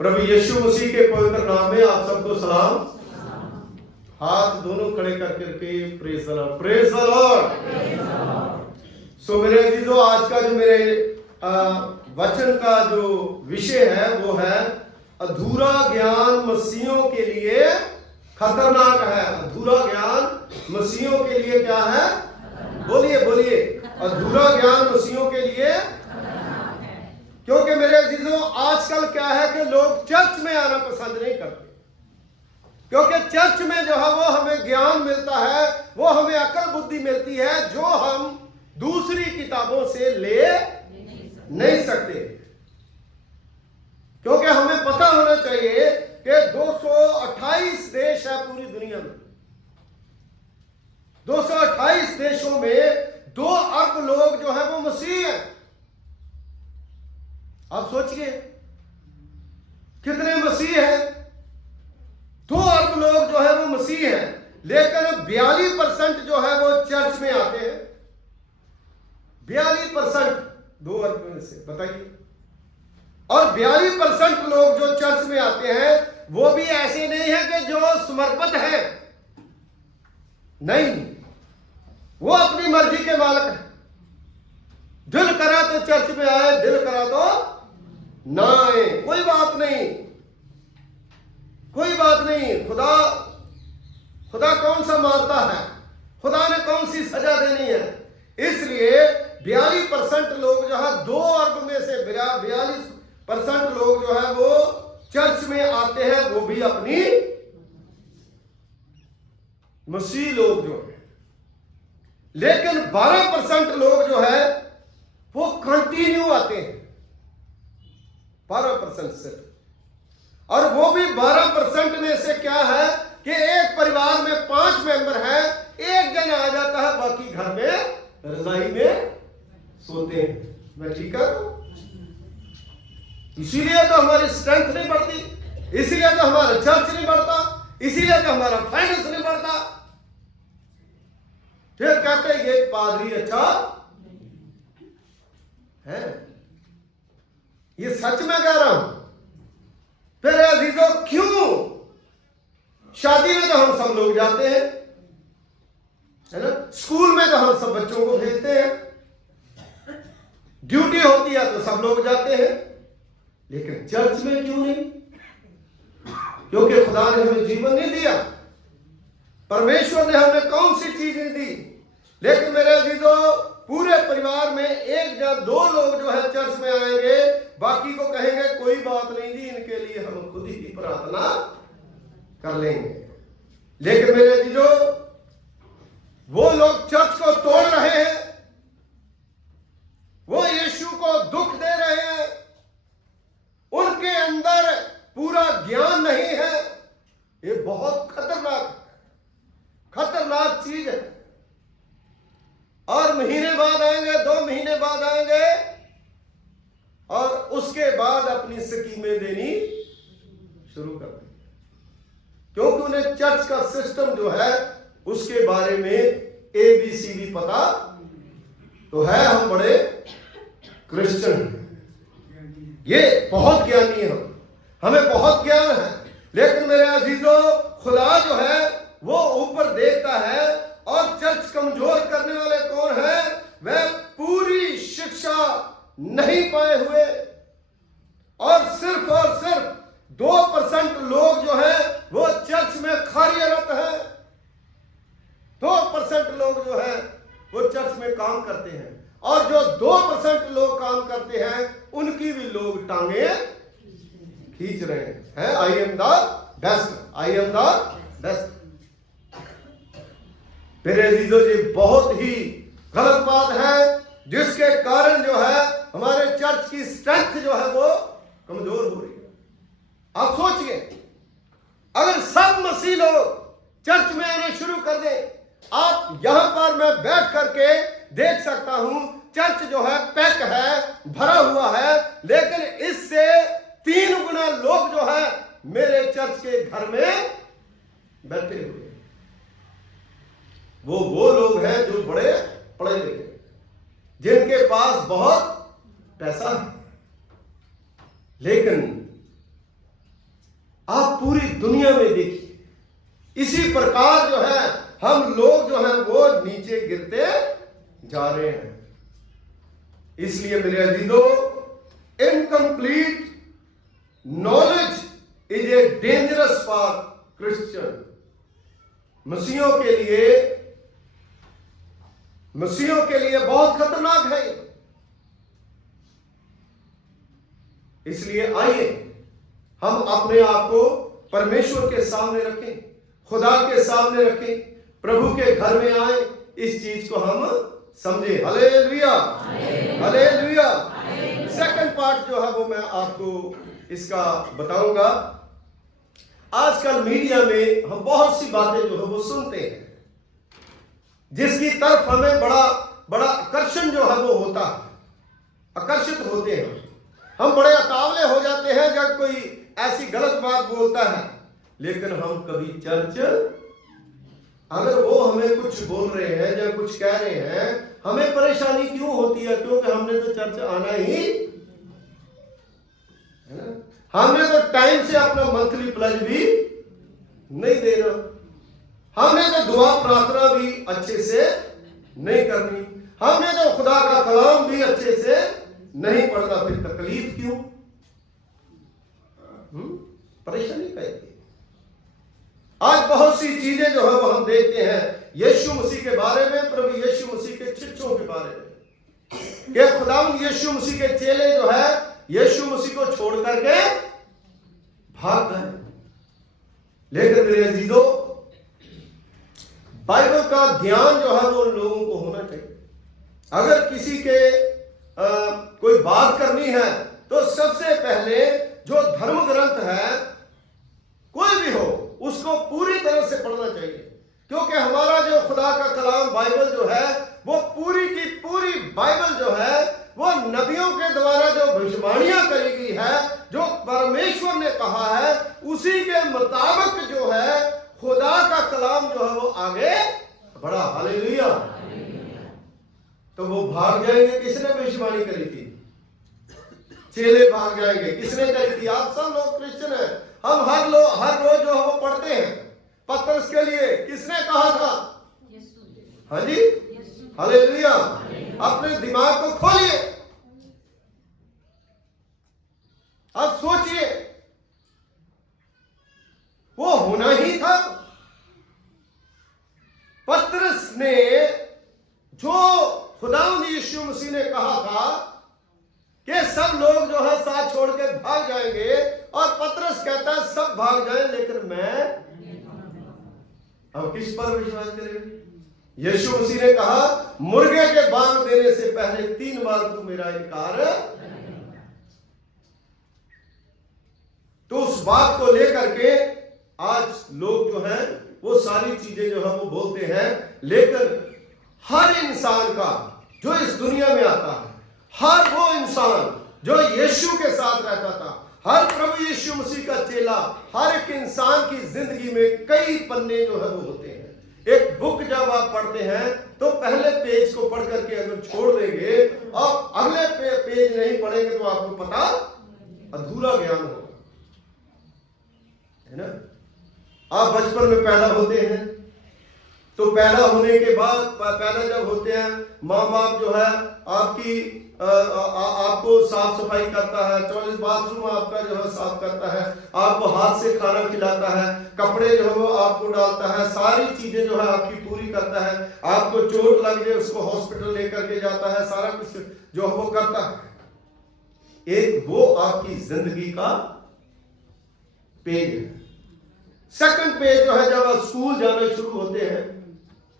प्रभु यीशु मसीह के पवित्र नाम में आप सबको सलाम। हाथ दोनों खड़े करके praise the lord, praise the lord. So मेरे अजीजों, आज का जो मेरे वचन का जो विषय है वो है अधूरा ज्ञान मसीहों के लिए खतरनाक है। अधूरा ज्ञान मसीहों के लिए क्या है? बोलिए बोलिए, अधूरा ज्ञान मसीहों के लिए। क्योंकि मेरे अजीजों, आजकल क्या है कि लोग चर्च में आना पसंद नहीं करते, क्योंकि चर्च में जो है वो हमें ज्ञान मिलता है, वो हमें अकल बुद्धि मिलती है जो हम दूसरी किताबों से ले नहीं सकते। क्योंकि हमें पता होना चाहिए कि 228 देश है पूरी दुनिया में। 228 देशों में 2 अरब लोग जो है वो मसीह हैं। आप सोचिए कितने मसीह हैं? 2 अरब लोग जो है वो मसीह हैं, लेकिन 42% जो है वो चर्च में आते हैं। 42% 2 अरब में से, बताइए। और 42% लोग जो चर्च में आते हैं वो भी ऐसे नहीं है कि जो समर्पित हैं, नहीं, वो अपनी मर्जी के मालिक हैं। दिल करा तो चर्च में आए, दिल करा तो ना आए, कोई बात नहीं, कोई बात नहीं। खुदा कौन सा मारता है? खुदा ने कौन सी सजा देनी है? इसलिए 42% लोग जो है 2 अरब में से 42% लोग जो है वो चर्च में आते हैं, वो भी अपनी मसीह लोग जो है। लेकिन 12% लोग जो है वो कंटिन्यू आते हैं, 12% सिर्फ। और वो भी 12% में से क्या है कि एक परिवार में 5 मेंबर हैं, एक जन आ जाता है, बाकी घर में रजाई में सोते हैं। मैं ठीक है? इसीलिए तो हमारी स्ट्रेंथ नहीं बढ़ती, इसीलिए तो हमारा चर्च नहीं बढ़ता, इसीलिए तो हमारा फाइनेंस नहीं बढ़ता। फिर कहते हैं ये पादरी अच्छा है, ये सच में कह रहा हूं। फिर अजीजों, क्यों? शादी में तो हम सब लोग जाते हैं, है ना? स्कूल में तो हम सब बच्चों को भेजते हैं, ड्यूटी होती है तो सब लोग जाते हैं, लेकिन चर्च में क्यों नहीं? क्योंकि खुदा ने हमें जीवन नहीं दिया, परमेश्वर ने हमें कौन सी चीज नहीं दी। लेकिन मेरे अजीजों, पूरे परिवार में 1 या 2 लोग जो है चर्च में आएंगे, बाकी को कहेंगे कोई बात नहीं जी, इनके लिए हम खुद ही प्रार्थना कर लेंगे। लेकिन मेरे अजीजों, वो लोग चर्च को तोड़ रहे हैं, वो यीशु को दुख दे रहे हैं, उनके अंदर पूरा ज्ञान नहीं है। ये बहुत खतरनाक चीज है। और महीने बाद आएंगे, 2 महीने बाद आएंगे, और उसके बाद अपनी स्कीमें देनी शुरू कर देंगे, क्योंकि उन्हें चर्च का सिस्टम जो है उसके बारे में ABCD पता तो है। हम बड़े क्रिश्चियन हैं, ये बहुत ज्ञानी है, हमें बहुत ज्ञान है। लेकिन मेरे अजीजों, खुदा जो है वो ऊपर देखता है, और चर्च कमजोर करने वाले कौन है? वह पूरी शिक्षा नहीं पाए हुए और सिर्फ 2% लोग जो है वो चर्च में कार्यरत है। 2% लोग जो है वो चर्च में काम करते हैं, और जो 2% लोग काम करते हैं उनकी भी लोग टांगे खींच रहे हैं। I am the best, I am the best. मेरे अजीजों, ये बहुत ही गलत बात है, जिसके कारण जो है हमारे चर्च की स्ट्रेंथ जो है वो कमजोर हो रही है। आप सोचिए, अगर सब मसीह लोग चर्च में आना शुरू कर दें, आप यहां पर मैं बैठ करके देख सकता हूं, चर्च जो है पैक है, भरा हुआ है, लेकिन इससे 3 गुना लोग जो है मेरे चर्च के घर में बैठे हुए। वो लोग हैं जो बड़े पढ़े लिखे, जिनके पास बहुत पैसा है, लेकिन इसलिए मेरे अजीजों, incomplete knowledge is a dangerous for Christian. मसीहों के लिए बहुत खतरनाक है। इसलिए आइए हम अपने आप को परमेश्वर के सामने रखें, खुदा के सामने रखें, प्रभु के घर में आए, इस चीज को हम समझे। Hallelujah, hallelujah. सेकंड पार्ट जो है वो मैं आपको इसका बताऊंगा। आजकल मीडिया में हम बहुत सी बातें जो है वो सुनते हैं, जिसकी तरफ हमें बड़ा आकर्षण जो है वो होता है, आकर्षित होते हैं। हम बड़े अतावले हो जाते हैं जब कोई ऐसी गलत बात बोलता है। लेकिन हम कभी चर्च, अगर वो हमें कुछ बोल रहे हैं या कुछ कह रहे हैं, हमें परेशानी क्यों होती है? क्योंकि हमने तो चर्च आना ही है ना। हमने तो टाइम से अपना मंथली प्लज भी नहीं देना, हमने तो दुआ प्रार्थना भी अच्छे से नहीं करनी, हमने तो खुदा का कलाम भी अच्छे से नहीं पढ़ना। फिर तकलीफ क्यों? परेशानी कैसी? आज बहुत सी चीजें जो है वो हम देखते हैं यीशु मसीह के बारे में, प्रभु यीशु मसीह के शिष्यों के बारे में, कि खुदावंद यीशु मसीह के चेले जो है यीशु मसीह को छोड़ करके भाग गए। लेकिन मेरे अजीजों, बाइबल का ज्ञान जो है वो लोगों को होना चाहिए। अगर किसी के कोई बात करनी है तो सबसे पहले जो धर्म ग्रंथ है, कोई भी हो, उसको पूरी तरह से पढ़ना चाहिए। क्योंकि हमारा जो खुदा का कलाम बाइबल जो है, वो पूरी की पूरी बाइबल जो है वो नबियों के द्वारा जो भविष्यवाणियां करी गई है, जो परमेश्वर ने कहा है, उसी के मुताबिक जो है खुदा का कलाम जो है वो आगे बढ़ा। हालेलुया। तो वो भाग जाएंगे। किसने भविष्यवाणी करी थी? चेले भाग जाएंगे। किसने करी थी? आप सब लोग क्रिश्चियन हैं, हम हर रोज जो है वो पढ़ते हैं। पतरस के लिए किसने कहा था? हाँ जी, हालेलुया। अपने दिमाग को खोलिए, अब सोचिए, वो होना ही था। पतरस ने जो खुदावंद यीशु मसीह ने कहा था कि सब लोग जो है साथ छोड़ के भाग जाएंगे, और पतरस कहता है सब भाग जाए लेकिन मैं, अब किस पर विश्वास करेंगे? यीशु मसीह ने कहा मुर्गे के बांग देने से पहले 3 बार तू मेरा इनकार। तो उस बात को लेकर के आज लोग जो है वो सारी चीजें जो है वो बोलते हैं। लेकिन हर इंसान का जो इस दुनिया में आता है, हर वो इंसान जो यीशु के साथ रहता था, हर प्रभु यीशु मसीह का चेला, हर एक इंसान की जिंदगी में कई पन्ने जो है वो होते हैं। एक बुक जब आप पढ़ते हैं तो पहले पेज को पढ़ करके अगर छोड़ देंगे और अगले पेज नहीं पढ़ेंगे तो आपको पता अधूरा ज्ञान होगा, है ना। आप बचपन में पैदा होते हैं तो पैदा होने के बाद, पैदा जब होते हैं, माँ बाप जो है आपको साफ सफाई करता है, टॉयलेट बाथरूम आपका जो है साफ करता है, आपको हाथ से खाना खिलाता है, कपड़े जो है वो आपको डालता है, सारी चीजें जो है आपकी पूरी करता है। आपको चोट लग जाए उसको हॉस्पिटल लेकर के जाता है, सारा कुछ जो है वो करता है। एक वो आपकी जिंदगी का पेज है। सेकंड पेज जो है जब आप स्कूल जाना शुरू होते हैं,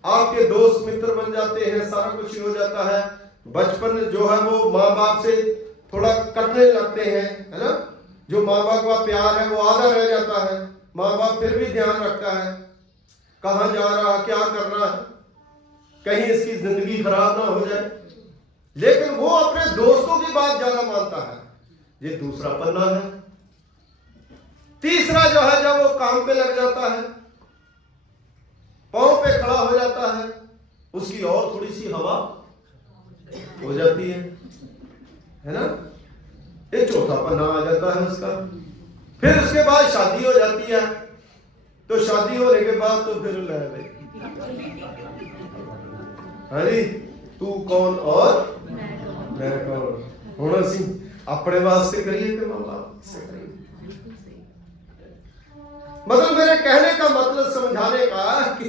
आपके दोस्त मित्र बन जाते हैं, सारा कुछ हो जाता है। बचपन जो है वो माँ बाप से थोड़ा कटने लगते हैं, है ना। जो माँ बाप का प्यार है वो आधा रह जाता है। माँ बाप फिर भी ध्यान रखता है कहाँ जा रहा है, क्या कर रहा है, कहीं इसकी जिंदगी खराब ना हो जाए। लेकिन वो अपने दोस्तों की बात ज्यादा मानता है। ये दूसरा पन्ना है। तीसरा जो है जब वो काम पे लग जाता है, पांव पे खड़ा हो जाता है, उसकी और थोड़ी सी हवा हो जाती है ना। ये चौथा पन्ना आ जाता है उसका। फिर उसके बाद शादी हो जाती है, तो शादी होने के बाद तो फिर अरे तू कौन और देखो हुण असीं अपने वास्ते करिए कि मां बाप से करिए। मतलब मेरे कहने का मतलब समझाने का कि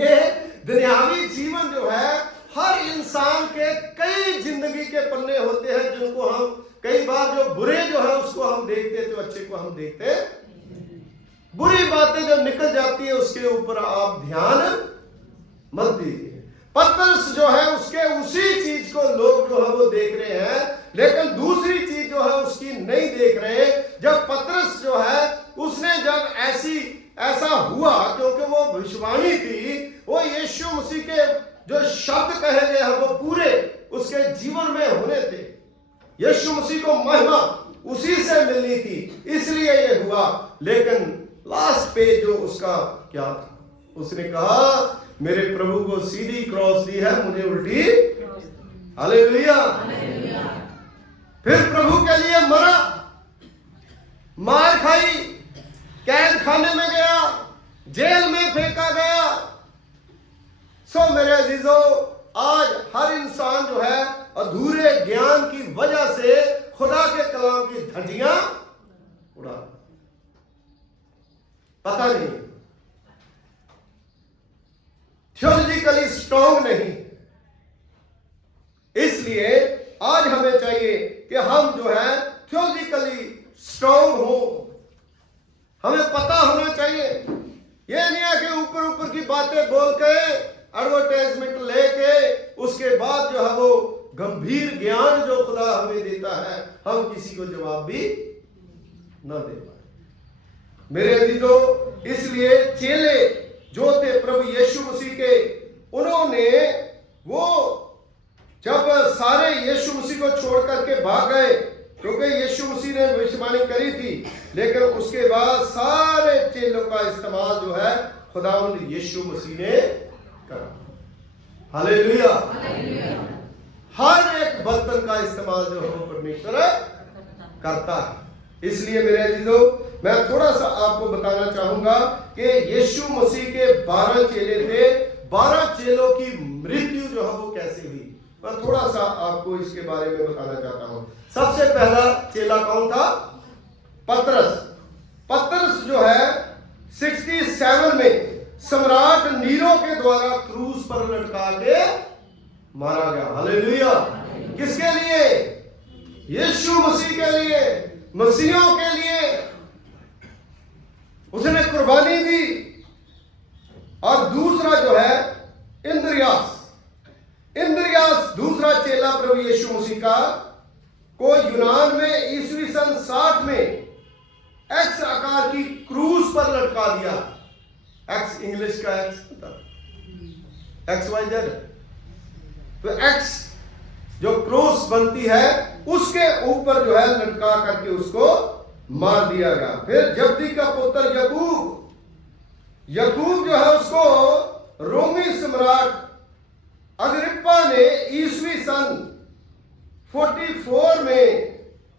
दुनियावी जीवन जो है, हर इंसान के कई जिंदगी के पन्ने होते हैं जिनको हम कई बार जो बुरे जो है उसको हम देखते तो अच्छे को हम देखते। बुरी बातें जब निकल जाती है उसके ऊपर आप ध्यान मत दीजिए। पतरस जो है उसके उसी चीज को लोग जो है वो देख रहे हैं, लेकिन दूसरी चीज जो है उसकी नहीं देख रहे। जब पतरस जो है उसने जब ऐसा हुआ, क्योंकि वो भविष्यवाणी थी, वो यीशु मसीह के जो शब्द कहे गए हैं वो पूरे उसके जीवन में होने थे। यीशु मसीह को महिमा उसी से मिलनी थी, इसलिए ये हुआ। लेकिन लास्ट पे जो उसका क्या था, उसने कहा मेरे प्रभु को सीधी क्रॉस दी है, मुझे उल्टी। हालेलुया। फिर प्रभु के लिए मरा, मार खाई, कैद खाने में गया, जेल में फेंका गया। सो मेरे अजीजों, आज हर इंसान जो है अधूरे ज्ञान की वजह से खुदा के कलाम की धज्जियां उड़ा, पता नहीं, थियोलॉजिकली स्ट्रॉन्ग नहीं। इसलिए आज हमें चाहिए कि हम जो है थियोलॉजिकली स्ट्रॉन्ग हो। हमें पता होना चाहिए, यह नहीं है कि ऊपर ऊपर की बातें बोल के एडवर्टाइजमेंट लेके उसके बाद जो है वो गंभीर ज्ञान जो खुदा हमें देता है हम किसी को जवाब भी न दे पाए। मेरे अजीजों, इसलिए चेले जो थे प्रभु यीशु मसीह के, उन्होंने वो जब सारे यीशु मसीह को छोड़ करके भाग गए, क्योंकि यीशु मसीह ने भविष्यवाणी करी थी, लेकिन उसके बाद सारे चेलों का इस्तेमाल जो है खुदावंद यीशु मसीह ने करा। हालेलुया। हर एक बर्तन का इस्तेमाल जो है परमेश्वर करता है। इसलिए मेरे अजीजों, मैं थोड़ा सा आपको बताना चाहूंगा कि यीशु मसीह के 12 चेले थे। 12 चेलों की मृत्यु जो है वो कैसे हुई, मैं थोड़ा सा आपको इसके बारे में बताना चाहता हूं। सबसे पहला चेला कौन था? पतरस। पतरस जो है 67 में सम्राट नीरो के द्वारा क्रूस पर लटका के मारा गया। हालेलुया। किसके लिए? यीशु मसीह के लिए, मसीहों के लिए उसने कुर्बानी दी। और दूसरा जो है इंद्रियास दूसरा चेला प्रभु यीशु मसीह का, को यूनान में ईस्वी सन 60 में एक्स आकार की क्रूस पर लटका दिया। एक्स इंग्लिश का एक्स वाई जेड, तो एक्स जो क्रूस बनती है उसके ऊपर जो है लटका करके उसको मार दिया गया। फिर जब्दी का पुत्र यकूब जो है उसको रोमी सम्राट अग्रिप्पा ने ईस्वी सन 44 में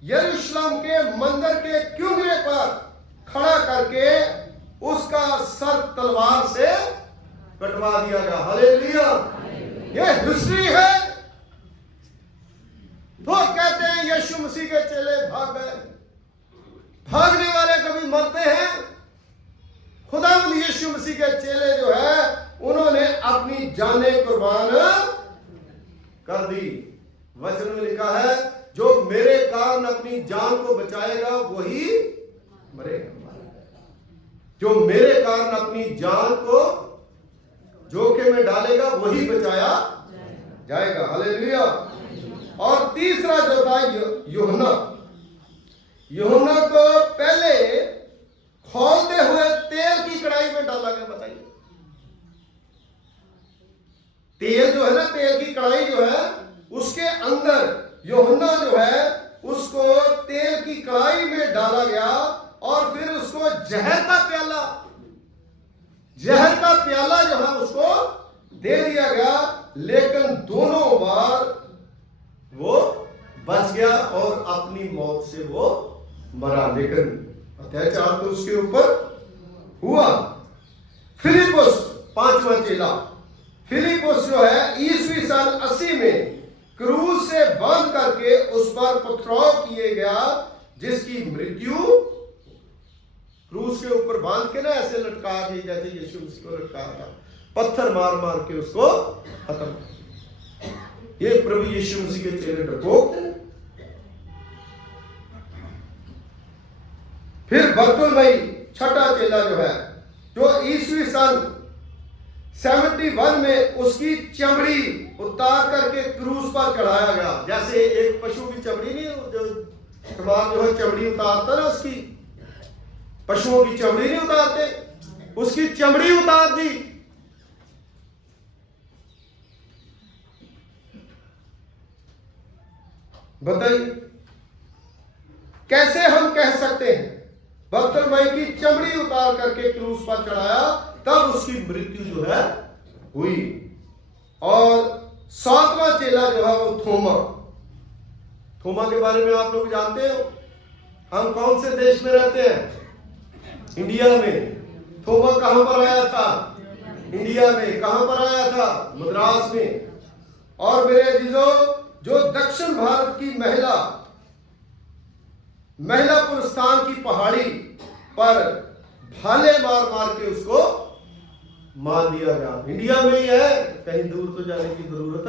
यरूशलेम के मंदिर के क्यूंगरे पर खड़ा करके उसका सर तलवार से कटवा दिया गया। हालेलुया। यह हिस्ट्री है। तो कहते हैं यीशु मसीह के चेले भाग गए। भागने वाले कभी मरते हैं? खुदावंद यीशु मसीह के चेले जो है उन्होंने अपनी जानें कुर्बान कर दी। वचन में लिखा है, जो मेरे कारण अपनी जान को बचाएगा वही मरेगा। जो मेरे कारण अपनी जान को जोखिम में डालेगा वही बचाया जाएगा। हालेलुया। और तीसरा जो था यूहन्ना को पहले खौलते हुए तेल की कढ़ाई में डाला गया। बताइए, तेल जो है ना, तेल की कढ़ाई जो है उसके अंदर यूहन्ना जो है उसको तेल की कढ़ाई में डाला गया और फिर उसको जहर का प्याला जो है उसको दे दिया गया। लेकिन दोनों बार वो बच गया और अपनी मौत से वो मरा, लेकिन अत्याचार तो उसके ऊपर हुआ। फिलिपुस 5वां चेला, फिलिपुस जो है ईस्वी सन 80 में क्रूस से बांध करके उस पर पथराव किए गया, जिसकी मृत्यु क्रूस के ऊपर बांध के ना ऐसे लटका दी, जैसे यीशु मसीह को लटका था, पत्थर मार मार के उसको खत्म। ये प्रभु यीशु मसीह के चेले डरपोक थे। फिर बरतुलमई छठा चेला जो है, जो ईस्वी सन 71 में उसकी चमड़ी उतार करके क्रूस पर चढ़ाया गया। जैसे एक पशु की चमड़ी नहीं, जो जो है चमड़ी उतारता ना, उसकी पशुओं की चमड़ी नहीं उतारते, उसकी चमड़ी उतार दी। बताइए कैसे हम कह सकते हैं बरतुलमई की चमड़ी उतार करके क्रूस पर चढ़ाया, तब उसकी मृत्यु जो है हुई। और 7वां चेला जो है वो थोमा। थोमा के बारे में आप लोग जानते हो? हम कौन से देश में रहते हैं? इंडिया में। थोमा कहां पर आया था? इंडिया में। कहां पर आया था? मद्रास में। और मेरे अजीजों, जो दक्षिण भारत की महिला पुरस्तान की पहाड़ी पर भाले मार मार के उसको मार दिया गया। इंडिया में ही है, कहीं दूर तो जाने की जरूरत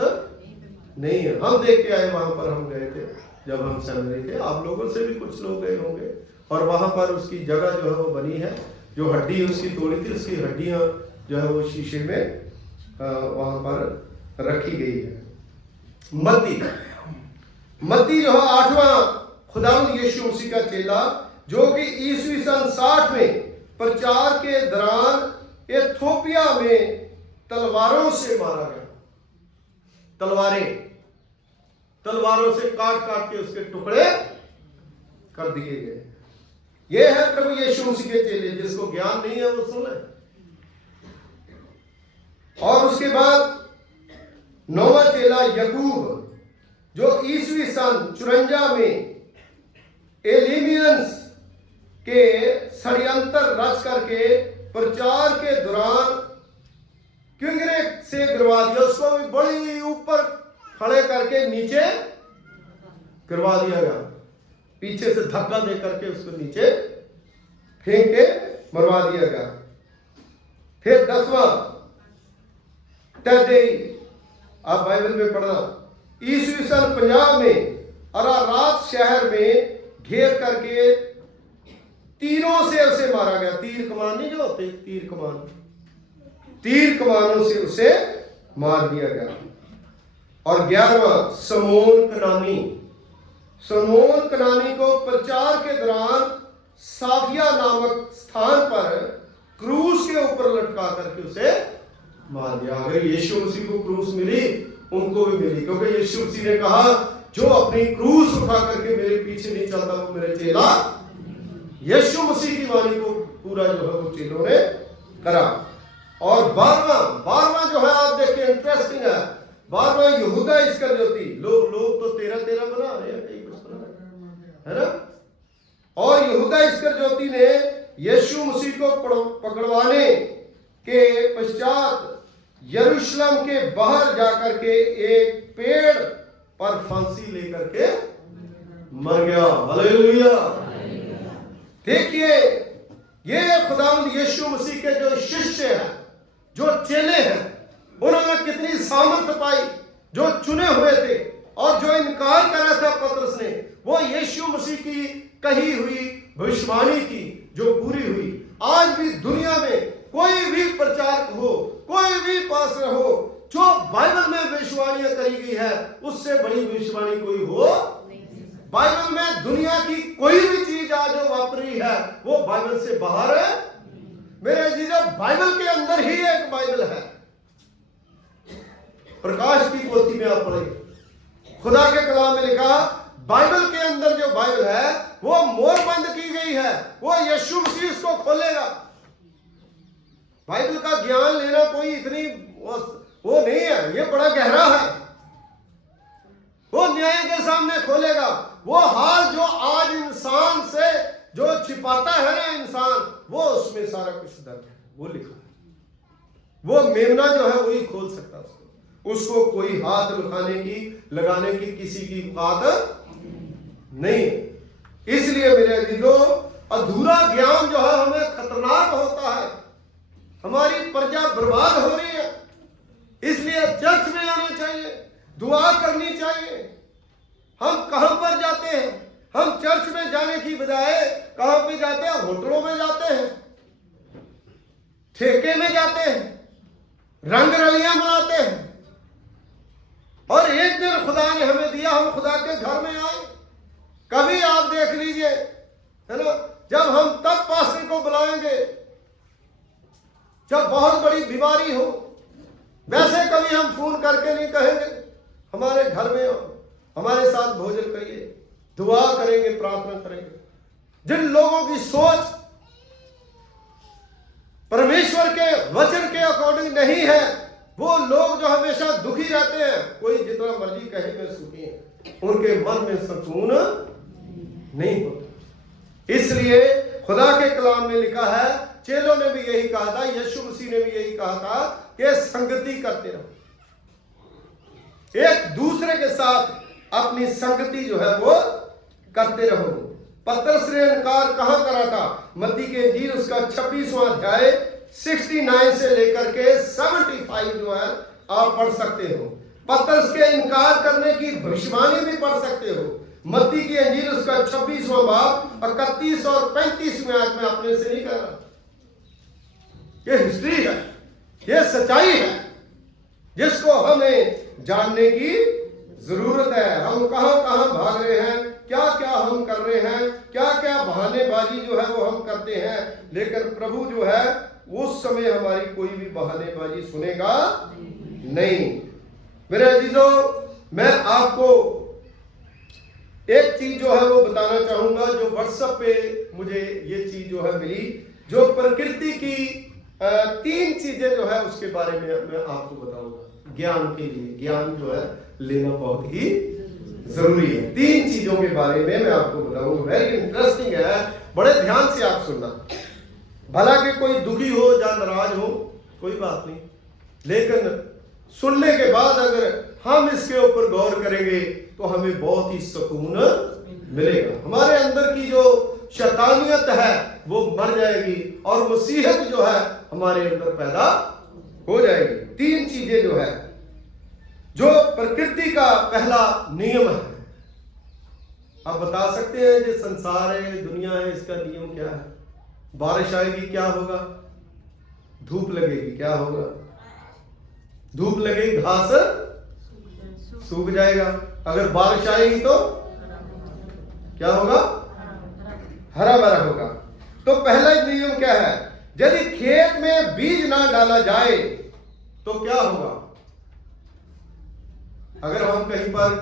नहीं है। हम देख के आए, वहां पर हम गए थे जब हम सेमिनरी थे। आप लोगों से भी कुछ लोग गए होंगे। और वहां पर उसकी जगह जो है वो बनी है, जो हड्डी उसकी तोड़ी थी, उसकी हड्डियां जो है वो शीशे में वहां पर रखी गई है। मत्ती जो है 8वां खुदावंद यीशु मसीह का चेला, जो कि ईस्वी सन 60 में प्रचार के दौरान इथियोपिया में तलवारों से मारा गया। तलवारों से काट काट के उसके टुकड़े कर दिए गए। यह है प्रभु यीशु मसीह के चेले। जिसको ज्ञान नहीं है वो सुन ले। और उसके बाद 9वां चेला यकूब, जो ईस्वी सन 54 में एलिमियंस के षड्यंत्र रच करके प्रचार के दौरान किंगरे से गिरवा दिया। उसको भी बड़ी ऊपर खड़े करके नीचे गिरवा दिया गया। पीछे से धक्का दे करके उसको नीचे फेंक के मरवा दिया गया। फिर 10वां तैदेई, आप बाइबल में पढ़ना, ईस्वी सन 50 में अरारात शहर में घेर करके तीरों से उसे मारा गया। तीर कमान नहीं जो होते, तीर कमानों से उसे मार दिया गया। और 11वां समोन कनानी को प्रचार के दौरान साफिया नामक स्थान पर क्रूस के ऊपर लटका करके उसे मार दिया। अगर यीशु मसीह को क्रूस मिली, उनको भी मिली, क्योंकि यीशु मसीह ने कहा, जो अपनी क्रूस उठा करके मेरे पीछे नहीं चलता वो मेरे चेला। यीशु मसीह की वाणी को पूरा जो है वो चेलों ने करा। और 12वां जो है, आप देखिए इंटरेस्टिंग है, 12वां यहूदा इस्करियोती। लोग तो 13 बना रहे हैं, कई कुछ बना रहे हैं, है ना। और यहूदा इस्करियोती ने यीशु मसीह को पकड़वाने के पश्चात यरूशलेम के बाहर जाकर के एक पेड़ पर फांसी लेकर के मर गया। हालेलुया। देखिए, ये खुदावंद यीशु मसीह के जो शिष्य हैं, जो चेले हैं, उन्होंने कितनी सामर्थ पाई। जो चुने हुए थे और जो इनकार करा था पतरस ने, वो यीशु मसीह की कही हुई भविष्यवाणी थी जो पूरी हुई। आज भी दुनिया में कोई भी प्रचारक हो, कोई भी पास्टर हो, जो बाइबल में भविष्यवाणियां करी गई है, उससे बड़ी भविष्यवाणी कोई हो। बाइबल में दुनिया की कोई भी चीज आज जो वापरी है, वो बाइबल से बाहर है। मेरे अजीजों, बाइबल के अंदर ही एक बाइबल है। प्रकाश की पोथी में आप पढ़ेंगे, खुदा के कलाम में लिखा, बाइबल के अंदर जो बाइबल है वो मोर बंद की गई है, वो यीशु मसीह इसको खोलेगा। बाइबल का ज्ञान लेना कोई इतनी वो नहीं है, ये बड़ा गहरा है। वो न्याय के सामने खोलेगा। वो हाल जो आज इंसान से जो छिपाता है ना इंसान, वो उसमें सारा कुछ दर्ज है, वो लिखा है। वो मेमना जो है वही खोल सकता है उसको। उसको कोई हाथ लगाने की किसी की बात नहीं। इसलिए मेरे अजीजों, अधूरा ज्ञान जो है हमें खतरनाक होता है, हमारी प्रजा बर्बाद हो रही है। इसलिए चर्च में आना चाहिए, दुआ करनी चाहिए। हम कहां पर जाते हैं? हम चर्च में जाने की बजाय कहां पे जाते हैं? होटलों में जाते हैं, ठेके में जाते हैं, रंग रलियां मनाते हैं। और एक दिन खुदा ने हमें दिया, हम खुदा के घर में आए। कभी आप देख लीजिए, है ना, जब हम तब पास्टर को बुलाएंगे जब बहुत बड़ी बीमारी हो। वैसे कभी हम फोन करके नहीं कहेंगे हमारे घर में आओ, हमारे साथ भोजन करिए, दुआ करेंगे, प्रार्थना करेंगे। जिन लोगों की सोच परमेश्वर के वचन के अकॉर्डिंग नहीं है, वो लोग जो हमेशा दुखी रहते हैं, कोई जितना मर्जी कहे मैं सुखी है, उनके मन में सुकून नहीं होता। इसलिए खुदा के कलाम में लिखा है, चेलों ने भी यही कहा था, यीशु मसीह ने भी यही कहा था कि संगति करते रहो, एक दूसरे के साथ अपनी संगति जो है वो करते रहो। पतरस ने इनकार कहां करा था? मत्ती के इंजील उसका 26वां अध्याय 69 से लेकर के 75 जो है आप पढ़ सकते हो। पतरस के इनकार करने की भविष्यवाणी भी पढ़ सकते हो। मत्ती की इंजील उसका 26वां बाब 31 और 35 में। आज मैं अपने से नहीं कह रहा, ये हिस्ट्री है, ये सच्चाई है जिसको हमें जानने की जरूरत है। हम कहां कहां भाग रहे हैं, क्या क्या हम कर रहे हैं, क्या क्या बहानेबाजी जो है वो हम करते हैं। लेकिन प्रभु जो है उस समय हमारी कोई भी बहानेबाजी सुनेगा नहीं। मेरे अजीजों, मैं आपको एक चीज जो है वो बताना चाहूंगा, जो व्हाट्सएप पे मुझे ये चीज जो है मिली, जो प्रकृति की 3 चीजें जो है उसके बारे में मैं आपको बताऊंगा। ज्ञान के लिए, ज्ञान जो है लेना बहुत ही जरूरी है। 3 चीजों के बारे में मैं आपको बताऊंगा, वेरी इंटरेस्टिंग है, बड़े ध्यान से आप सुनना। भला कि कोई दुखी हो या नाराज हो, कोई बात नहीं, लेकिन सुनने के बाद अगर हम इसके ऊपर गौर करेंगे तो हमें बहुत ही सुकून मिलेगा। हमारे अंदर की जो शैतानियत है वो मर जाएगी और मसीहत जो है हमारे अंदर पैदा हो जाएगी। 3 चीजें जो है, जो प्रकृति का पहला नियम है। आप बता सकते हैं जो संसार है, दुनिया है, इसका नियम क्या है? बारिश आएगी क्या होगा? धूप लगेगी क्या होगा? धूप लगेगी घास सूख जाएगा। अगर बारिश आएगी तो क्या होगा? हरा भरा होगा। तो पहला नियम क्या है? यदि खेत में बीज ना डाला जाए तो क्या होगा? अगर हम कहीं पर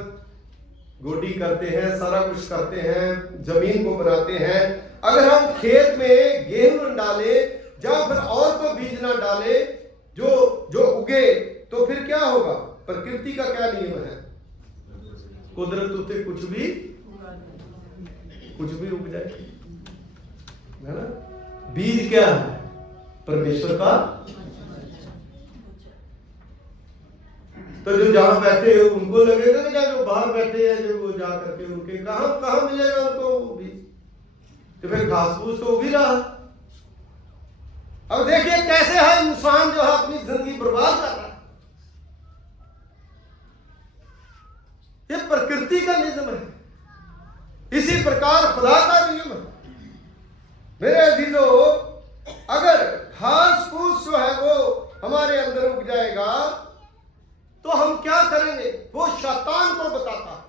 गोडी करते हैं, सारा कुछ करते हैं, जमीन को बनाते हैं, अगर हम खेत में गेहूं डाले या फिर और कोई बीज ना डाले जो उगे, तो फिर क्या होगा? प्रकृति का क्या नियम है? कुदरत उसे कुछ भी उग जाए, है ना? बीज क्या है? परमेश्वर का। तो जो जहां बैठे हैं उनको लगेगा कि जो बाहर बैठे हैं जो वो जा करके उनके कहां मिलेगा उनको वो बीज? तो फिर घास फूस तो उग ही रहा। अब देखिए कैसे है इंसान जो है अपनी जिंदगी बर्बाद कर रहा है। ये प्रकृति का नियम है, इसी प्रकार खुदा का नियम है। मेरे अजीजों, अगर घास फूस जो है वो हमारे अंदर उग जाएगा तो हम क्या करेंगे? वो शैतान को बताता है,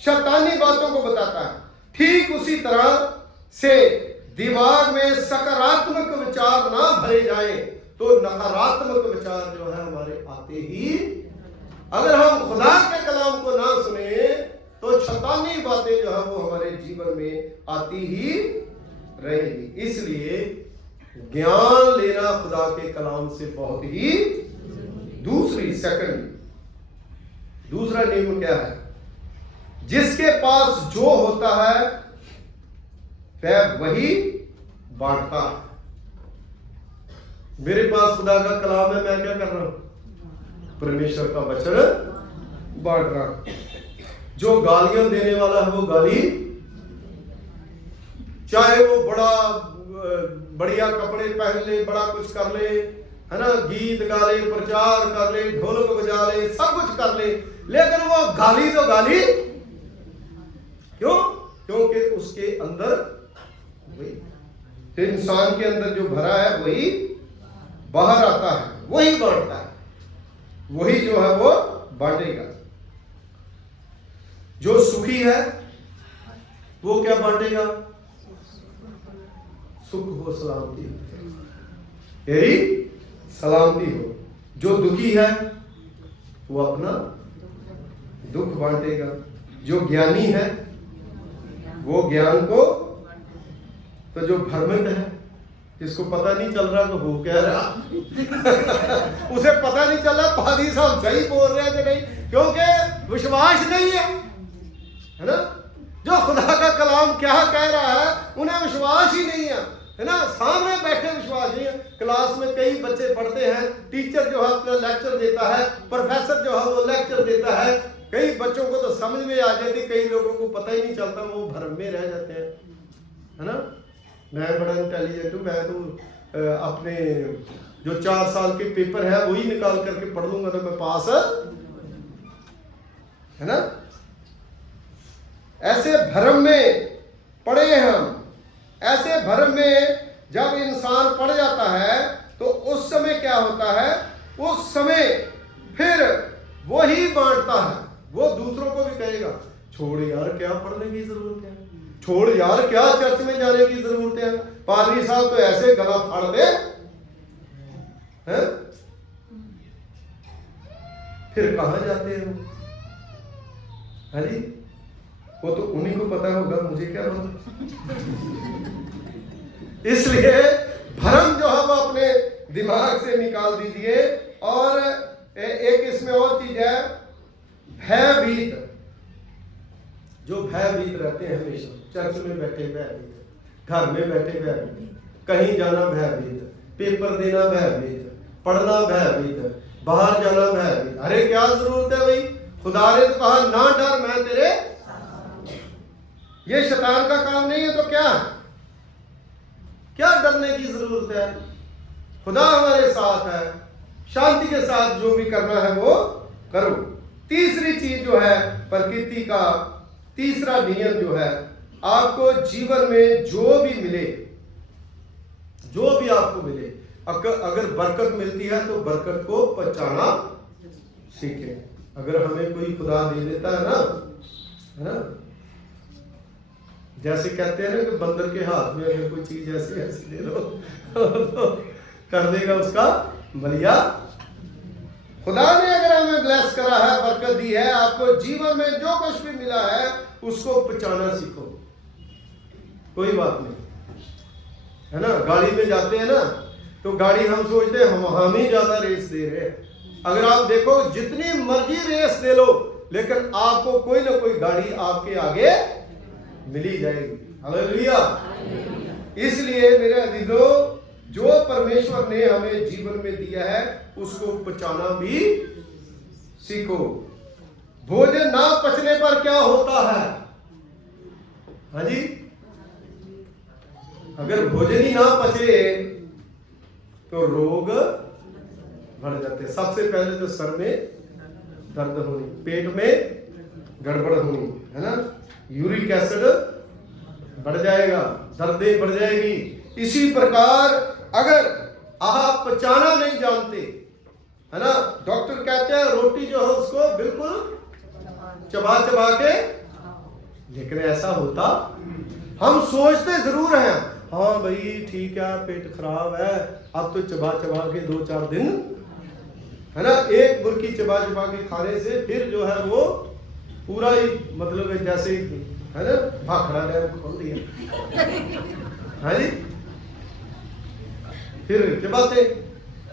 शैतानी बातों को बताता है। ठीक उसी तरह से दिमाग में सकारात्मक विचार ना भरे जाए तो नकारात्मक विचार जो है हमारे आते ही। अगर हम खुदा के कलाम को ना सुने तो शैतानी बातें जो है वो हमारे जीवन में आती ही रहेगी। इसलिए ज्ञान लेना खुदा के कलाम से बहुत ही दूसरा नियम क्या है? जिसके पास जो होता है वह वही बांटता है। मेरे पास खुदा का कलाम है, मैं क्या कर रहा हूं? परमेश्वर का वचन बांटना। जो गालियां देने वाला है वो गाली, चाहे वो बड़ा बढ़िया कपड़े पहन ले, बड़ा कुछ कर ले, है ना, गीत गा ले, प्रचार कर ले, ढोलक बजा ले, सब कुछ कर ले, लेकिन वो गाली तो गाली। क्यों? क्योंकि उसके अंदर वही इंसान के अंदर जो भरा है वही बाहर आता है, वही बांटता है, वही जो है वो बांटेगा। जो सुखी है वो क्या बांटेगा? सुख हो, सलामती हो, यही सलामती हो। जो दुखी है वो अपना दुख बांटेगा। जो ज्ञानी है वो ज्ञान को, तो जो भ्रमित है, जिसको पता नहीं चल रहा तो वो कह रहा उसे पता नहीं चल रहा पादी साहब सही बोल रहे हैं कि नहीं, क्योंकि विश्वास नहीं है ना। जो खुदा का कलाम क्या कह रहा है उन्हें विश्वास ही नहीं है ना। सामने बैठे विश्वास नहीं है। क्लास में कई बच्चे पढ़ते हैं, टीचर जो है अपना लेक्चर देता है, प्रोफेसर जो है वो लेक्चर देता है, कई बच्चों को तो समझ में आ जाती, कई लोगों को पता ही नहीं चलता, वो भ्रम में रह जाते हैं, है ना। मैं बड़ा इंटेलिजेंट हूँ, मैं तो अपने जो 4 साल के पेपर है वही निकाल करके पढ़ लूंगा तो मैं पास है ना। ऐसे भ्रम में पड़े हम। ऐसे भ्रम में जब इंसान पड़ जाता है तो उस समय क्या होता है? उस समय फिर वही बांटता है, वो दूसरों को भी कहेगा छोड़ यार, क्या पढ़ने की जरूरत है, छोड़ यार, क्या चर्च में जाने की जरूरत है, पादरी साहब तो ऐसे गला फाड़ दे हैं। फिर कहां जाते हैं वो? है जी, वो तो उन्हीं को पता होगा, मुझे क्या पता। इसलिए भ्रम जो है वो अपने दिमाग से निकाल दीजिए। और एक इसमें और चीज है, भयभीत। जो भयभीत रहते हैं हमेशा, चर्च में बैठे भयभीत, घर में बैठे भयभीत, कहीं जाना भयभीत, पेपर देना भयभीत, पढ़ना भयभीत, बाहर जाना भयभीत। अरे क्या जरूरत है भाई? खुदा ने तो कहा ना डर, मैं तेरे। ये शैतान का काम नहीं है तो क्या डरने की जरूरत है? खुदा हमारे साथ है, शांति के साथ जो भी करना है वो करो। तीसरी चीज जो है, प्रकृति का तीसरा नियम जो है, आपको जीवन में जो भी मिले, जो भी आपको मिले, अगर बरकत मिलती है तो बरकत को पहचाना सीखें। अगर हमें कोई खुदा दे देता है ना, जैसे कहते हैं ना कि बंदर के हाथ में अगर कोई चीज ऐसी ऐसी दे दो तो कर देगा उसका भलिया। खुदा ने अगर हमें ब्लेस करा है, बरकत दी है, आपको जीवन में जो कुछ भी मिला है उसको पहचाना सीखो। कोई बात नहीं, है ना। गाड़ी में जाते हैं ना तो गाड़ी हम सोचते हैं हम ही ज्यादा रेस दे रहे हैं। अगर आप देखो जितनी मर्जी रेस दे लो, लेकिन आपको कोई ना कोई गाड़ी आपके आगे मिली जाएगी। हालेलुया। इसलिए मेरे अजीजों, जो परमेश्वर ने हमें जीवन में दिया है उसको पहचाना भी सीखो। भोजन ना पचने पर क्या होता है? हाँ जी, अगर भोजन ही ना पचे तो रोग बढ़ जाते हैं। सबसे पहले तो सर में दर्द होनी, पेट में गड़बड़ होनी, है ना, यूरिक एसिड बढ़ जाएगा, दर्दें बढ़ जाएगी। इसी प्रकार अगर आप पचाना नहीं जानते, है ना, डॉक्टर कहते हैं रोटी जो है उसको बिल्कुल चबा चबा के, लेकिन ऐसा होता, हम सोचते जरूर हैं हाँ भाई ठीक है, पेट खराब है, अब तो चबा चबा के 2-4 दिन, है ना, एक बुर्की चबा चबा के खाने से फिर जो है वो पूरा ही मतलब जैसे, है ना, भाखड़ा डैम खोल दिया। हाँ जी, फिर चबाते,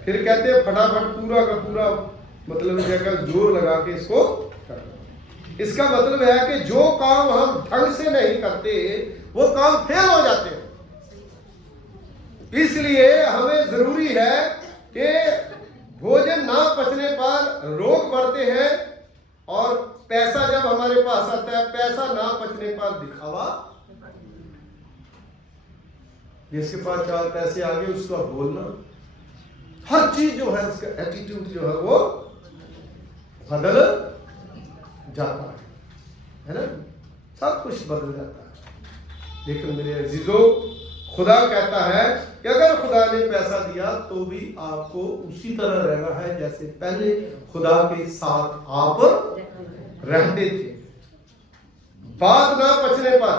फिर कहते हैं फटाफट पूरा का पूरा मतलब जगह जोर लगा के इसको करना। इसका मतलब है कि जो काम हम ढंग से नहीं करते वो काम फेल हो जाते हैं। इसलिए हमें जरूरी है कि भोजन ना पचने पर रोग बढ़ते हैं, और पैसा जब हमारे पास आता है, पैसा ना पचने पर दिखावा। जिसके पास 4 पैसे आ गए उसका बोलना, हर चीज जो है उसका एटीट्यूड जो है वो बदल जाता है ना, सब कुछ बदल जाता है। लेकिन मेरे अजीजों, खुदा कहता है कि अगर खुदा ने पैसा दिया तो भी आपको उसी तरह रहना है जैसे पहले खुदा के साथ आप रहते थे। बात ना पचने पर,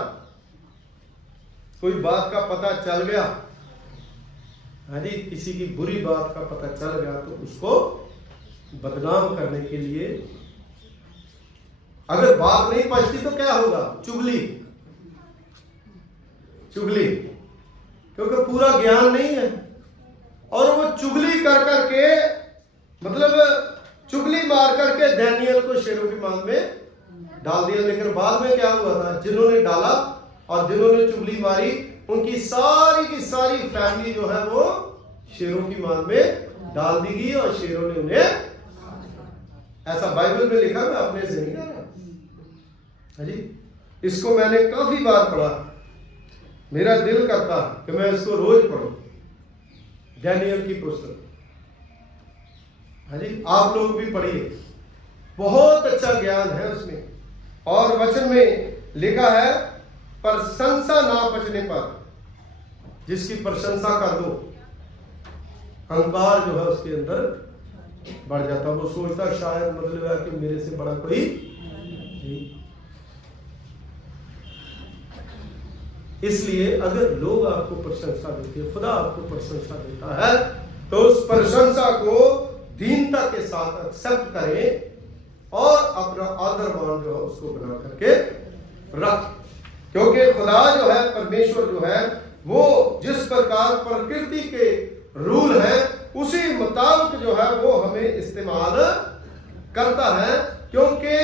कोई बात का पता चल गया, यदि किसी की बुरी बात का पता चल गया तो उसको बदनाम करने के लिए, अगर बात नहीं पचती तो क्या होगा? चुगली, चुगली, क्योंकि पूरा ज्ञान नहीं है। और वो चुगली कर करके, मतलब चुगली मार करके दानियल को शेरों की मांग में डाल दिया। लेकिन बाद में क्या हुआ था? जिन्होंने डाला और जिन्होंने चुगली मारी, उनकी सारी की सारी फैमिली जो है वो शेरों की मांग में डाल दी गई, और शेरों ने उन्हें, ऐसा बाइबल में लिखा, मैं अपने से नहीं कह रहा जी, इसको मैंने काफी बार पढ़ा, मेरा दिल करता कि मैं इसको रोज पढ़ूं, दानियल की पुस्तक। हाँ जी, आप लोग भी पढ़िए, बहुत अच्छा ज्ञान है उसमें। और वचन में लिखा है, प्रशंसा ना पचने पर, जिसकी प्रशंसा कर दो, अहंकार जो है उसके अंदर बढ़ जाता। वो सोचता शायद मतलब है कि मेरे से बड़ा कोई नहीं। इसलिए अगर लोग आपको प्रशंसा देते हैं, खुदा आपको प्रशंसा देता है, तो उस प्रशंसा को दीनता के साथ एक्सेप्ट करें और अपना आदर मान जो है उसको बना करके रख। क्योंकि खुदा जो है, परमेश्वर जो है, वो जिस प्रकार प्रकृति के रूल है उसी मुताबिक जो है वो हमें इस्तेमाल करता है। क्योंकि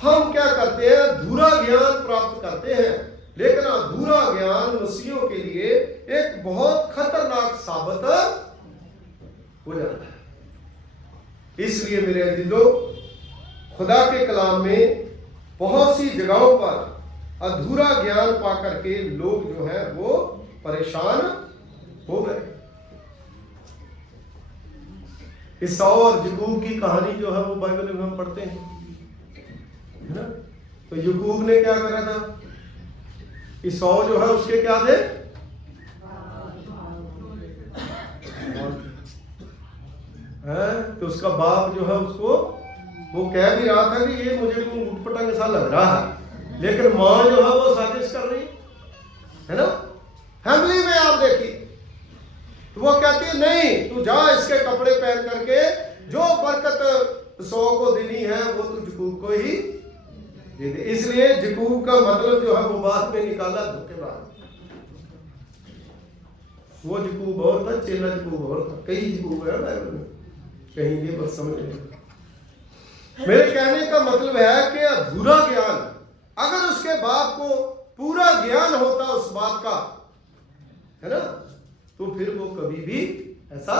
हम क्या करते हैं? अधूरा ज्ञान प्राप्त करते हैं, लेकिन अधूरा ज्ञान मसीहों के लिए एक बहुत खतरनाक साबित हो जाता है। इसलिए मेरे अजीजों, खुदा के कलाम में बहुत सी जगहों पर अधूरा ज्ञान पाकर के लोग जो है वो परेशान हो गए। ईसाऊ और याकूब की कहानी जो है वो बाइबल में हम पढ़ते हैं, है ना। तो याकूब ने क्या करा था? ईसाऊ जो है उसके क्या थे? तो उसका बाप जो है उसको, वो कह भी रहा था कि ये मुझे उटपटांग सा लग रहा है, लेकिन मां जो है वो साजिश कर रही है ना। फैमिली में आप देखिए, तो वो कहती है नहीं, तू जा इसके कपड़े पहन करके जो बरकत सौ को देनी है वो तू याकूब को ही दे दे। इसलिए याकूब का मतलब जो है वो बाद में निकाला धोखेबाज। वो याकूब और था, चेला याकूब और था, कई याकूब है बाइबल में, कहीं ये बस समझ लें। मेरे कहने का मतलब है कि अधूरा ज्ञान, अगर उसके बाप को पूरा ज्ञान होता उस बात का, है ना, तो फिर वो कभी भी ऐसा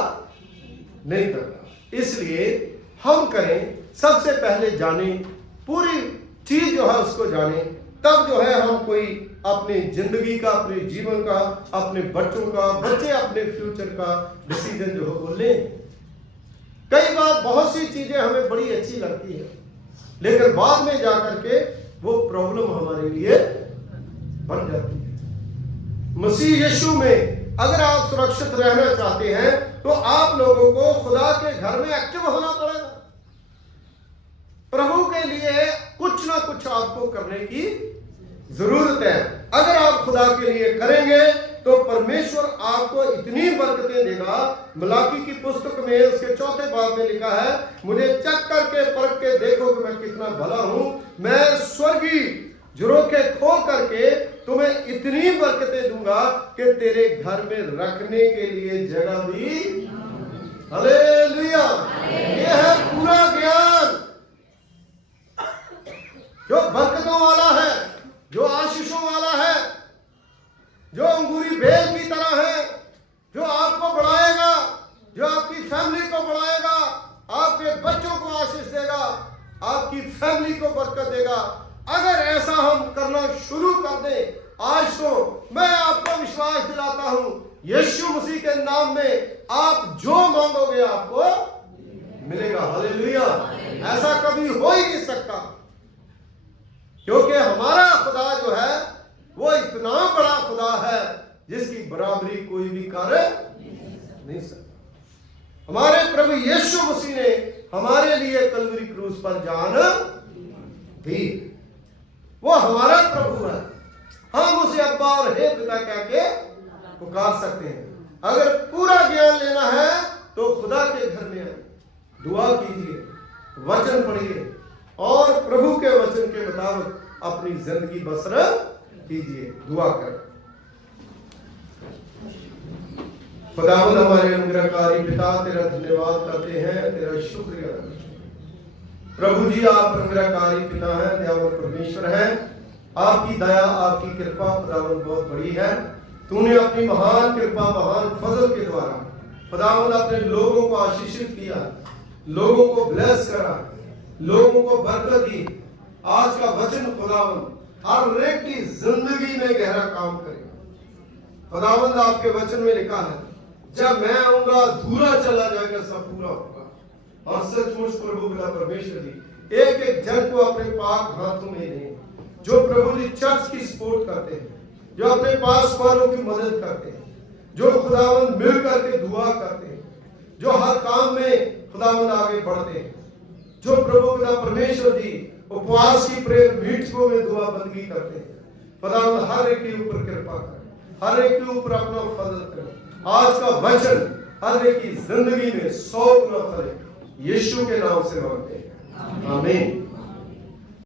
नहीं करता। इसलिए हम करें, सबसे पहले जाने, पूरी चीज जो है उसको जाने, तब जो है हम कोई अपनी जिंदगी का, अपने जीवन का, अपने बच्चों का, बच्चे अपने फ्यूचर का डिसीजन जो है वो लें। कई बार बहुत सी चीजें हमें बड़ी अच्छी लगती है, लेकिन बाद में जाकर के वो प्रॉब्लम हमारे लिए बन जाती है। मसीह यीशु में अगर आप सुरक्षित रहना चाहते हैं तो आप लोगों को खुदा के घर में एक्टिव होना पड़ेगा। प्रभु के लिए कुछ ना कुछ आपको करने की जरूरत है। अगर आप खुदा के लिए करेंगे तो परमेश्वर आपको इतनी बरकतें देगा। मलाकी की पुस्तक में उसके 4 बाब में लिखा है, मुझे चेक करके परख के देखो कि मैं कितना भला हूं, मैं स्वर्गीय झरोखे खोल करके तुम्हें इतनी बरकतें दूंगा कि तेरे घर में रखने के लिए जगह भी। हालेलुया। यह है पूरा ज्ञान जो बरकतों वाला है, जो आशीषों वाला है, जो अंगूरी बेल की तरह है, जो आपको बढ़ाएगा, जो आपकी फैमिली को बढ़ाएगा, विश्वास दिलाता हूं, यीशु मसीह के नाम में आप जो मांगोगे आपको मिलेगा। हालेलुया। ऐसा कभी हो ही नहीं सकता, क्योंकि हमारा खुदा जो है वो इतना बड़ा खुदा है जिसकी बराबरी कोई भी कर नहीं सकता। हमारे प्रभु यीशु मसीह ने हमारे लिए कलवरी क्रूस पर जान दी। वो हमारा प्रभु है, हम उसे अब्बा और हे पिता कह के पुकार सकते हैं। अगर पूरा ज्ञान लेना है तो खुदा के घर में आइए, दुआ कीजिए, वचन पढ़िए और प्रभु के वचन के मुताबिक अपनी जिंदगी बसर कीजिए। दुआ करें। खुदावंद हमारे अनुग्रहकारी पिता, तेरा धन्यवाद करते हैं, तेरा शुक्रिया। प्रभु जी आप अनुग्रहकारी पिता हैं, दयावान परमेश्वर हैं। आपकी दया, आपकी कृपा खुदावंद बहुत बड़ी है। तूने अपनी महान कृपा, महान फजल के द्वारा खुदावंद अपने लोगों को आशीषित किया, लोगों को ब्लेस करा, लोगों को बरकत दी। आज का वचन खुदावंद हर एक की जिंदगी में गहरा काम करेगा। खुदावंद आपके वचन में लिखा है, जब मैं आऊंगा अधूरा चला जाएगा, सब पूरा होगा। और सचमुच प्रभु बिना परमेश्वर जी एक एक जन को अपने पाक हाथों में लें, जो प्रभु जी चर्च की सपोर्ट करते हैं, जो अपने पास वालों की मदद करते हैं, जो खुदावंद मिल करके दुआ करते हैं, जो हर काम में खुदावंद आगे बढ़ते हैं, जो प्रभु पिता परमेश्वर जी उपवास की प्रेयर मीटिंगों में दुआ बंदगी करते हैं। खुदावंद हर एक के ऊपर कृपा करें, हर एक के ऊपर अपना फजल करें। आज का वचन हर एक की जिंदगी में 100 गुना फले, यीशु के नाम से मांगते हैं, आमीन।